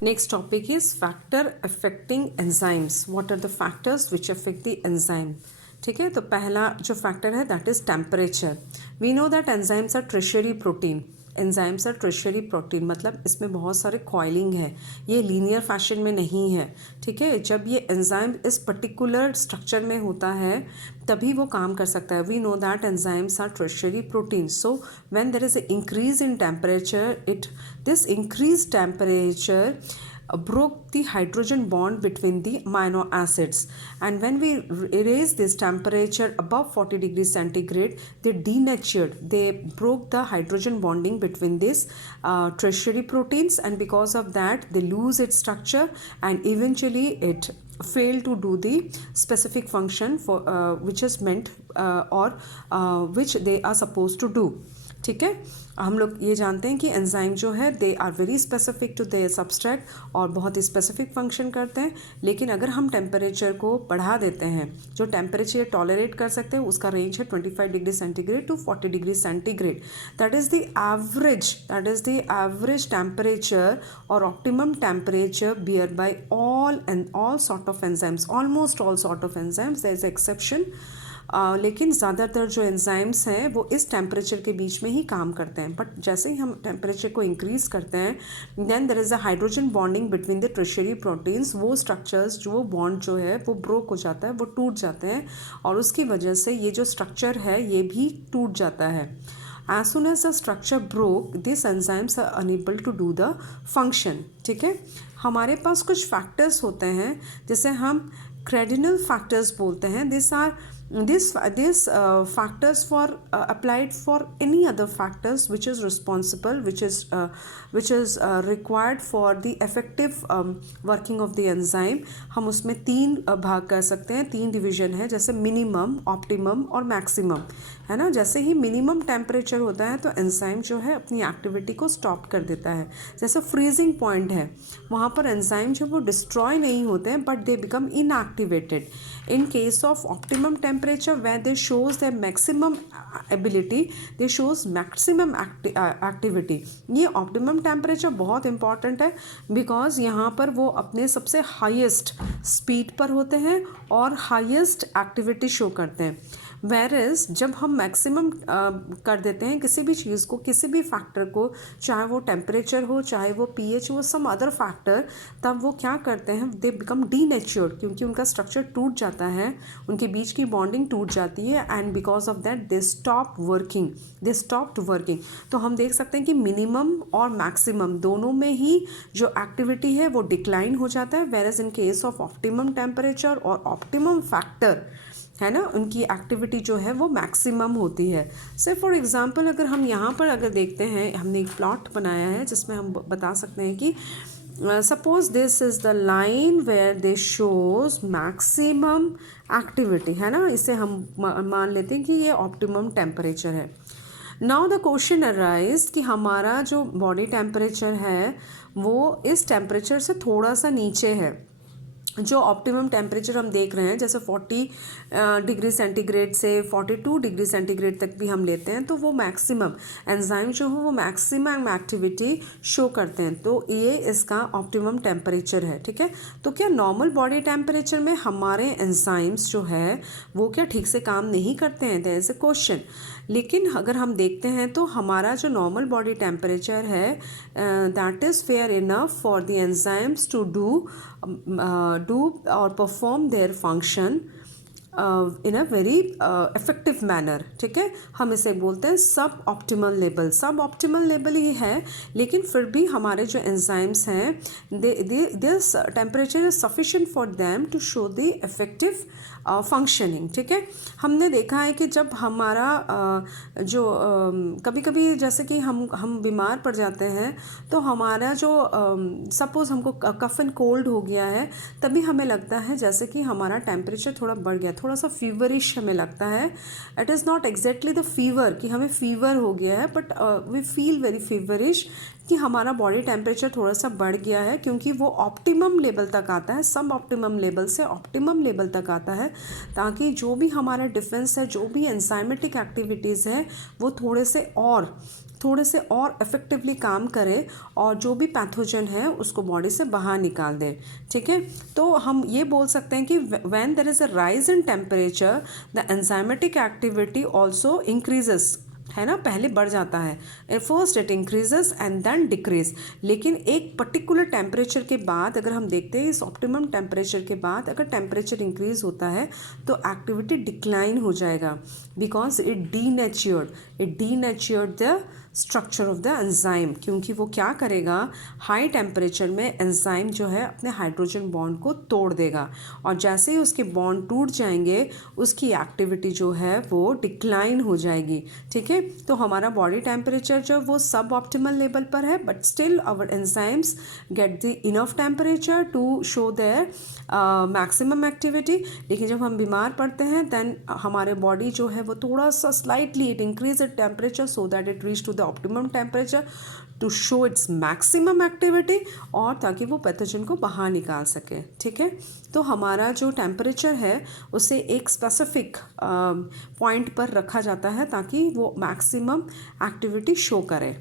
Next topic is factor affecting enzymes. What are the factors which affect the enzyme? ठीक है, तो पहला जो फैक्टर है that is temperature. We know that enzymes are tertiary protein. Enzymes are tertiary protein मतलब इसमें बहुत सारे कॉइलिंग है, ये लीनियर फैशन में नहीं है. ठीक है, जब ये एंजाइम इस पर्टिकुलर स्ट्रक्चर में होता है तभी वो काम कर सकता है. We know that enzymes are tertiary protein. So when there is a increase in temperature, this increased temperature broke the hydrogen bond between the amino acids, and when we raise this temperature above 40 degrees centigrade, they broke the hydrogen bonding between these tertiary proteins, and because of that they lose its structure and eventually it fail to do the specific function for which is meant or which they are supposed to do. ठीक है, हम लोग ये जानते हैं कि enzyme जो है they are very specific to their substrate और बहुत ही स्पेसिफिक फंक्शन करते हैं. लेकिन अगर हम टेम्परेचर को बढ़ा देते हैं, जो टेम्परेचर टॉलरेट कर सकते हैं उसका रेंज है 25 degree centigrade to 40 degree centigrade. That is the average temperature और optimum temperature bear by all sort of enzymes, almost all sort of enzymes. There is exception. लेकिन ज़्यादातर जो एंजाइम्स हैं वो इस टेम्परेचर के बीच में ही काम करते हैं. बट जैसे ही हम टेम्परेचर को इंक्रीज़ करते हैं then there is a hydrogen bonding between the tertiary proteins. वो स्ट्रक्चर्स जो वो बॉन्ड जो है वो ब्रोक हो जाता है, वो टूट जाते हैं और उसकी वजह से ये जो स्ट्रक्चर है ये भी टूट जाता है. As soon as the structure broke, these enzymes are unable to do the function. ठीक है, हमारे पास कुछ फैक्टर्स होते हैं जिसे हम क्रेडिनल फैक्टर्स बोलते हैं. These factors for applied for any other factors which is responsible, which is required for the effective working of the enzyme. हम उसमें तीन भाग कर सकते हैं, तीन डिवीजन है, जैसे मिनिमम, ऑप्टिमम और मैक्सिमम, है ना. जैसे ही मिनिमम टेम्परेचर होता है तो एंजाइम जो है अपनी एक्टिविटी को स्टॉप कर देता है. जैसे फ्रीजिंग पॉइंट है, वहाँ पर एंजाइम जो वो डिस्ट्रॉय नहीं होते हैं but they become inactivated. In case of optimum temperature where they shows their maximum ability, they shows maximum activity. ये ऑप्टिमम टेम्परेचर बहुत इंपॉर्टेंट है बिकॉज यहाँ पर वो अपने सबसे हाईएस्ट स्पीड पर होते हैं और हाईएस्ट एक्टिविटी शो करते हैं. वेरएज जब हम मैक्सिमम कर देते हैं किसी भी चीज़ को, किसी भी फैक्टर को, चाहे वो टेम्परेचर हो, चाहे वो पीएच हो, सम अदर फैक्टर, तब वो क्या करते हैं, दे बिकम डीनेचर्ड क्योंकि उनका स्ट्रक्चर टूट जाता है, उनके बीच की बॉन्डिंग टूट जाती है and because of that they stopped working. तो हम देख सकते हैं कि मिनिमम और मैक्सिमम दोनों में ही जो एक्टिविटी है वो डिक्लाइन हो जाता है. Whereas in case of optimum temperature और ऑप्टिमम फैक्टर है ना, उनकी एक्टिविटी जो है वो मैक्सिमम होती है. से फॉर एग्जांपल अगर हम यहाँ पर अगर देखते हैं, हमने एक प्लॉट बनाया है जिसमें हम बता सकते हैं कि suppose this is the line where they shows maximum activity, है ना. इसे हम मान लेते हैं कि ये ऑप्टिमम टेम्परेचर है. नाउ द क्वेश्चन अराइज कि हमारा जो बॉडी टेम्परेचर है वो इस टेम्परेचर से थोड़ा सा नीचे है. जो ऑप्टिमम टेम्परेचर हम देख रहे हैं जैसे 40 डिग्री सेंटीग्रेड से 42 डिग्री सेंटीग्रेड तक भी हम लेते हैं तो वो मैक्सिमम एंजाइम जो है वो मैक्सिमम एक्टिविटी शो करते हैं. तो ये इसका ऑप्टिमम टेम्परेचर है. ठीक है, तो क्या नॉर्मल बॉडी टेम्परेचर में हमारे एंजाइम्स जो है वो क्या ठीक से काम नहीं करते हैं? There is a question. लेकिन अगर हम देखते हैं तो हमारा जो नॉर्मल बॉडी टेम्परेचर है that is fair enough for the enzymes to do or perform their function in a very effective manner. ठीक है, हम इसे बोलते हैं suboptimal level. Suboptimal level ही है लेकिन फिर भी हमारे जो एंजाइम्स हैं this temperature is sufficient for them to show the effective functioning. ठीक है, हमने देखा है कि जब हमारा जो कभी कभी जैसे कि हम बीमार पड़ जाते हैं तो हमारा जो सपोज़ हमको कफ एंड कोल्ड हो गया है तभी हमें लगता है जैसे कि हमारा टेम्परेचर थोड़ा बढ़ गया, थोड़ा सा फीवरिश हमें लगता है. It is not exactly the fever कि हमें फीवर हो गया है but we feel very feverish कि हमारा बॉडी टेम्परेचर थोड़ा सा बढ़ गया है क्योंकि वो ऑप्टिमम लेवल तक आता है, सब ऑप्टिमम लेवल से ऑप्टिमम लेवल तक आता है ताकि जो भी हमारा डिफेंस है, जो भी एंजाइमेटिक एक्टिविटीज़ है वो थोड़े से और थोड़े से और इफेक्टिवली काम करे और जो भी पैथोजन है उसको बॉडी से बाहर निकाल दे, ठीक है। तो हम ये बोल सकते हैं कि when there is a rise in temperature the enzymatic activity also increases, है ना, पहले बढ़ जाता है, first it increases and then decrease. लेकिन एक पर्टिकुलर टेम्परेचर के बाद अगर हम देखते हैं इस ऑप्टिमम टेम्परेचर के बाद अगर टेम्परेचर इंक्रीज होता है तो एक्टिविटी डिक्लाइन हो जाएगा, because it denatured the structure of the enzyme, क्योंकि वो क्या करेगा, हाई टेम्परेचर में एंजाइम जो है अपने हाइड्रोजन बॉन्ड को तोड़ देगा और जैसे ही उसके बॉन्ड टूट जाएंगे उसकी एक्टिविटी जो है वो डिक्लाइन हो जाएगी, ठीक है। तो हमारा बॉडी टेम्परेचर जो वो सब ऑप्टिमल लेवल पर है, but still our enzymes get the enough temperature to show their maximum activity. लेकिन जब हम बीमार पड़ते हैं देन हमारे बॉडी जो है वो थोड़ा सा slightly it increase it temperature so that it reach to the optimum temperature to show its maximum activity, और ताकि वो पैथोजन को बाहर निकाल सके, ठीक है। तो हमारा जो टेम्परेचर है उसे एक स्पेसिफिक पॉइंट पर रखा जाता है ताकि वो मैक्सिमम एक्टिविटी शो करे।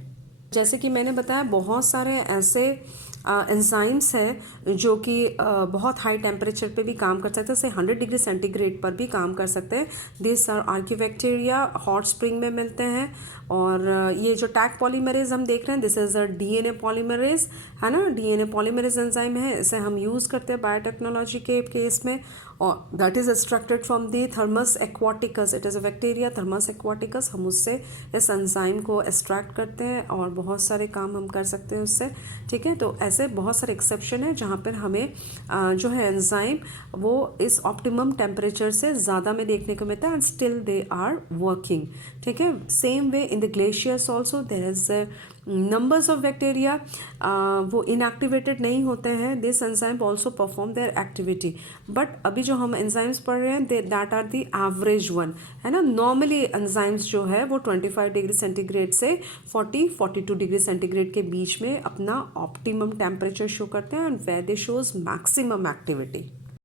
जैसे कि मैंने बताया बहुत सारे ऐसे एंजाइम्स है जो कि बहुत हाई टेम्परेचर पे भी काम कर सकते हैं, जैसे 100 डिग्री सेंटीग्रेड पर भी काम कर सकते हैं। This are archaebacteria, hot spring में मिलते हैं। और ये जो टैग पॉलीमरेज हम देख रहे हैं this is a DNA polymerase, है ना, डीएनए पॉलीमरेज एंजाइम है, इसे हम यूज़ करते हैं बायोटेक्नोलॉजी के केस में। और that is extracted from the thermos aquaticus, it is a bacteria thermos aquaticus, हम उससे इस एंजाइम को एक्सट्रैक्ट करते हैं और बहुत सारे काम हम कर सकते हैं उससे, ठीक है। तो ऐसे बहुत सारे एक्सेप्शन है जहाँ पर हमें जो है एंजाइम वो इस ऑप्टिमम टेम्परेचर से ज़्यादा में देखने को मिलता है and still they are working, ठीक है। Same way in the glaciers also there is numbers of bacteria, वो इनएक्टिवेटेड नहीं होते हैं, this enzyme also perform their activity. But अभी जो हम एंजाइम्स पढ़ रहे हैं that are the average one, है ना। नॉर्मली एंजाइम्स जो है वो 25 डिग्री सेंटीग्रेड से 42 डिग्री सेंटीग्रेड के बीच में अपना ऑप्टिमम टेम्परेचर शो करते हैं and where they shows maximum activity.